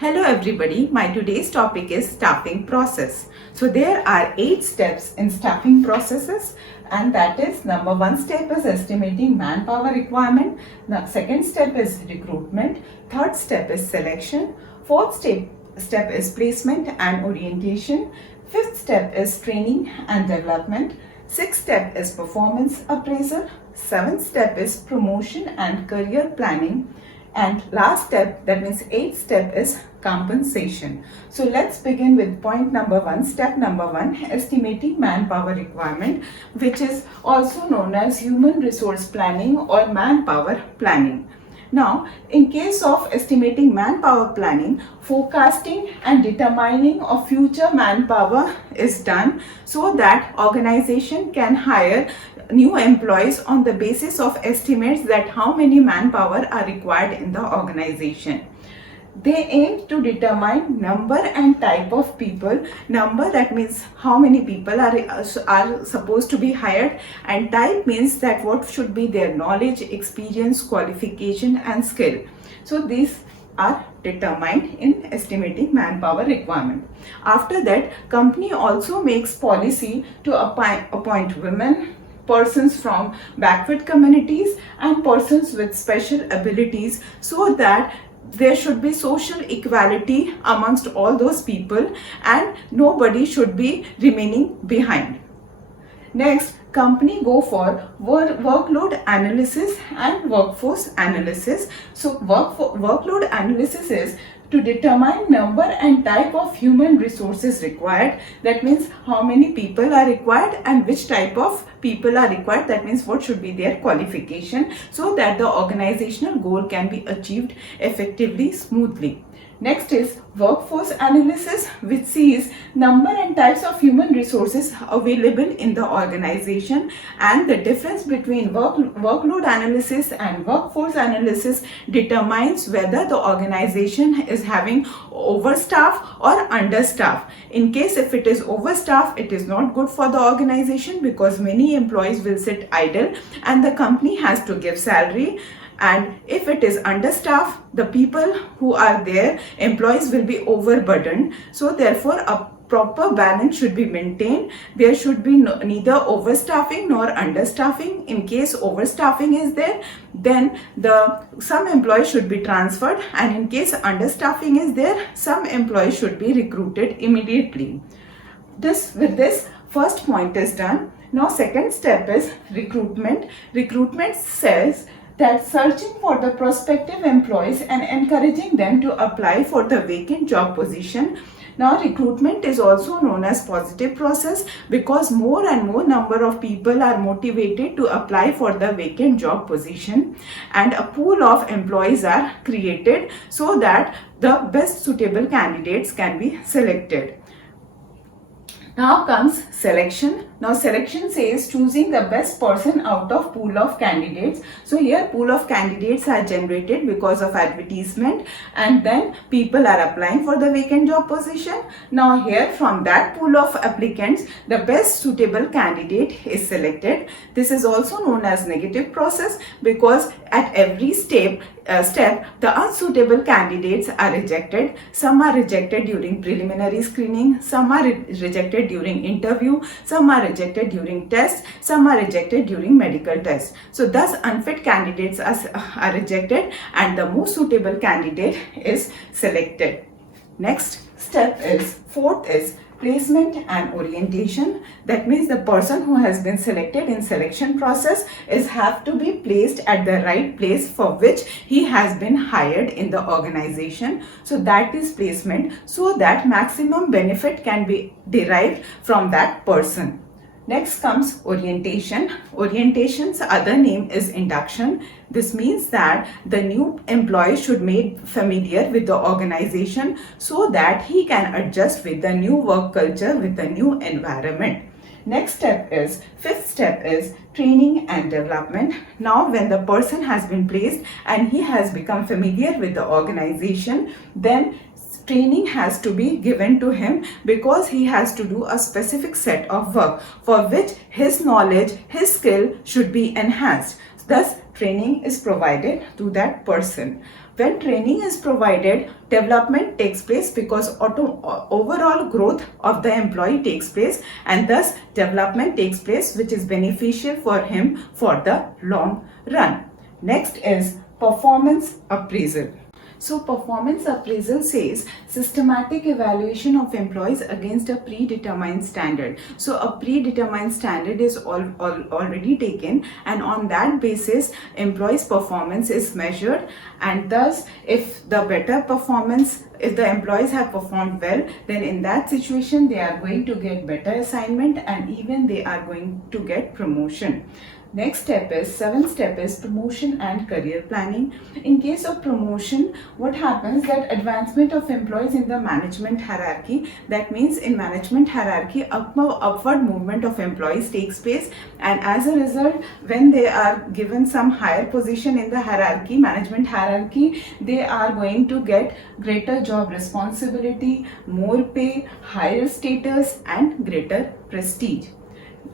Hello everybody, my today's topic is staffing process. So there are 8 steps in staffing processes, and that is number 1 step is estimating manpower requirement, the second step is recruitment, third step is selection, fourth step is placement and orientation, fifth step is training and development, sixth step is performance appraisal, seventh step is promotion and career planning, and last step, that means 8th step, is compensation. So let's begin with point number 1, step number 1, estimating manpower requirement, which is also known as human resource planning or manpower planning. Now, in case of estimating manpower planning, forecasting and determining of future manpower is done so that organization can hire new employees on the basis of estimates that how many manpower are required in the organization. They aim to determine number and type of people. Number, that means how many people are supposed to be hired, and type means that what should be their knowledge, experience, qualification and skill. So these are determined in estimating manpower requirement. After that, company also makes policy to appoint women, persons from backward communities and persons with special abilities, so that there should be social equality amongst all those people and nobody should be remaining behind. Next, company go for workload analysis and workforce analysis. So workload analysis is to determine number and type of human resources required. That means how many people are required and which type of people are required. That means what should be their qualification, so that the organizational goal can be achieved effectively, smoothly. Next is workforce analysis, which sees number and types of human resources available in the organization, and the difference between workload analysis and workforce analysis determines whether the organization is having overstaff or understaff. In case if it is overstaff, it is not good for the organization because many employees will sit idle and the company has to give salary. And if it is understaffed, the people who are there, employees, will be overburdened. So therefore, a proper balance should be maintained. There should be neither overstaffing nor understaffing. In case overstaffing is there, then some employees should be transferred, and in case understaffing is there, some employees should be recruited immediately. With this, first point is done. Now second step is recruitment. Recruitment says that searching for the prospective employees and encouraging them to apply for the vacant job position. Now recruitment is also known as positive process because more and more number of people are motivated to apply for the vacant job position, and a pool of employees are created so that the best suitable candidates can be selected. Now comes selection. Now selection says choosing the best person out of pool of candidates. So here pool of candidates are generated because of advertisement, and then people are applying for the vacant job position. Now here from that pool of applicants, the best suitable candidate is selected. This is also known as negative process because at every step the unsuitable candidates are rejected. Some are rejected during preliminary screening, some are rejected during interview, some are rejected during test, some are rejected during medical test. So thus unfit candidates are rejected and the most suitable candidate is selected. Next step is, fourth is placement and orientation. That means the person who has been selected in selection process have to be placed at the right place for which he has been hired in the organization. So that is placement, so that maximum benefit can be derived from that person. Next comes orientation. Orientation's other name is induction. This means that the new employee should be made familiar with the organization so that he can adjust with the new work culture, with the new environment. Next step is, fifth step is training and development. Now when the person has been placed and he has become familiar with the organization, then training has to be given to him because he has to do a specific set of work for which his knowledge, his skill should be enhanced. Thus, training is provided to that person. When training is provided, development takes place because overall growth of the employee takes place, and thus development takes place, which is beneficial for him for the long run. Next is performance appraisal. So performance appraisal says systematic evaluation of employees against a predetermined standard. So a predetermined standard is already taken, and on that basis employees' performance is measured, and thus if the better performance, if the employees have performed well, then in that situation they are going to get better assignment and even they are going to get promotion. Next step is, seventh step is promotion and career planning. In case of promotion, what happens that advancement of employees in the management hierarchy, that means in management hierarchy upward movement of employees takes place, and as a result when they are given some higher position in the hierarchy, management hierarchy, they are going to get greater job responsibility, more pay, higher status and greater prestige.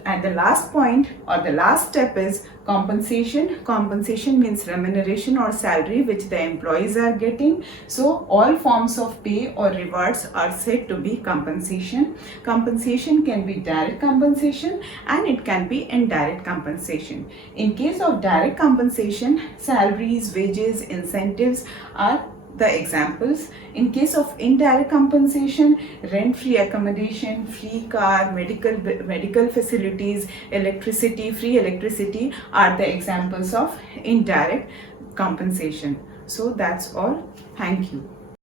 And the last point or the last step is compensation. Compensation means remuneration or salary which the employees are getting. So all forms of pay or rewards are said to be compensation. Compensation can be direct compensation and it can be indirect compensation. In case of direct compensation, salaries, wages, incentives are the examples. In case of indirect compensation, rent-free accommodation, free car, medical facilities, electricity, free electricity are the examples of indirect compensation. So that's all. Thank you.